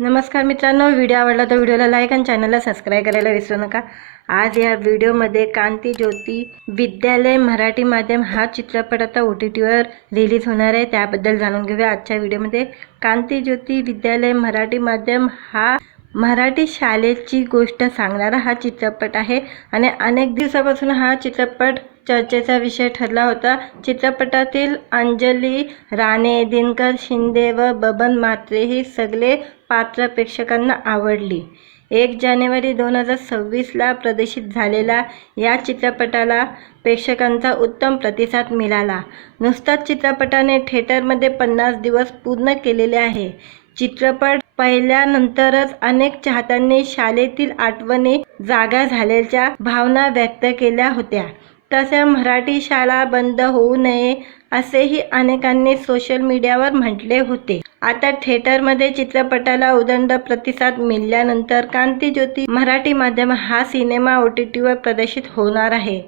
नमस्कार मित्रांनो, व्हिडिओ आवडला तर व्हिडिओला लाईक आणि चॅनलला सबस्क्राईब करायला विसरू नका। आज या व्हिडिओमध्ये कांती ज्योती विद्यालय मराठी माध्यम हा चित्रपट आता OTTवर रिलीज होणार आहे, त्याबद्दल जाणून घेऊया आजच्या व्हिडिओमध्ये। कांती ज्योती विद्यालय मराठी माध्यम हा मराठी शाळेची गोष्ट सांगणारा हा चित्रपट आहे आणि अनेक दिवसापासून हा चित्रपट चर्चेचा विषय ठरला होता। चित्रपटातील अंजली राणे, दिनकर शिंदे व बबन म्हात्रे ही सगळे पात्र प्रेक्षकांना आवडली। 1 जानेवारी 2026 ला प्रदर्शित झालेल्या या चित्रपटाला प्रेक्षकांचा उत्तम प्रतिसाद मिळाला। नुकताच चित्रपटाने थिएटरमध्ये 50 दिवस पूर्ण केलेले आहे। चित्रपट पाहिल्यानंतरच अनेक चाहत्यांनी शाळेतील आठवणी जागा झाल्याच्या भावना व्यक्त केल्या होत्या। तसेच मराठी शाळा बंद होऊ नये असेही अनेकांनी सोशल मीडियावर म्हटले होते। आता थिएटरमध्ये चित्रपटाला उदंड प्रतिसाद मिळाल्यानंतर कांती ज्योती मराठी माध्यम हा सिनेमा OTTवर प्रदर्शित होणार आहे।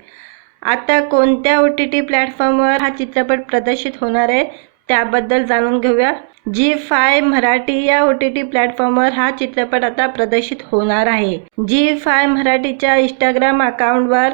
आता कोणत्या OTT प्लॅटफॉर्मवर हा चित्रपट प्रदर्शित होणार आहे त्याबद्दल जाणून घेऊया। ZEE5 मराठी या OTT प्लॅटफॉर्मवर हा चित्रपट आता प्रदर्शित होणार आहे। ZEE5 मराठीच्या इंस्टाग्राम अकाउंटवर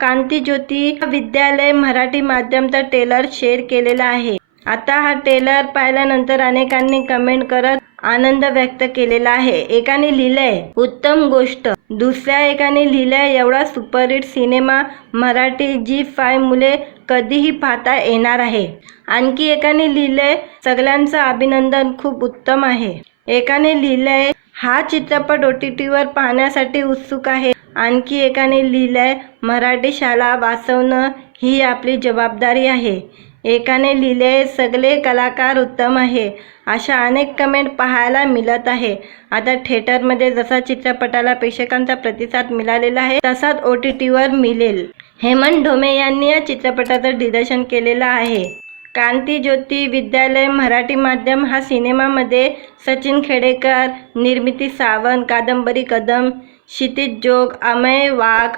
कांती ज्योती विद्यालय मराठी माध्यमचा ट्रेलर शेअर केलेला आहे। आता हा ट्रेलर पाहिल्यानंतर अनेकांनी कमेंट करत आनंद व्यक्त केलेला आहे। एकाने लिहिलंय उत्तम गोष्ट, दुसऱ्या एकाने लिहिलंय एवढा सुपरहिट सिनेमा मराठी ZEE5 मुले कधीही पाहता येणार आहे। आणखी एकाने लिहिलंय सगळ्यांचं अभिनंदन, खूप उत्तम आहे। एकाने लिहिलंय हा चित्रपट OTTवर पाहण्यासाठी उत्सुक आहे। आणखी एकाने लिहिलंय मराठी शाळा वाचवणं ही आपली जबाबदारी आहे। एकाने लिहिले सगळे कलाकार उत्तम आहे। अशा अनेक कमेंट पाहायला मिळत आहे। आता थिएटरमध्ये जसा चित्रपटाला प्रेक्षकांचा प्रतिसाद मिळालेला आहे तसाच OTTवर मिळेल। हेमंत ढोमे यांनी या चित्रपटाचं दिग्दर्शन केलेलं आहे। कांती ज्योती विद्यालय मराठी माध्यम हा सिनेमामध्ये सचिन खेडेकर, निर्मिती सावंत, कादंबरी कदम, क्षितिज जोग, अमेय वाघ,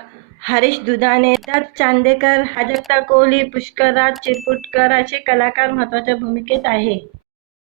हरीश दुधाणे, सिद्धार्थ चांदेकर, प्राजक्ता कोहली, पुष्कराज चिरपुटकर असे कलाकार महत्त्वाच्या भूमिकेत आहे।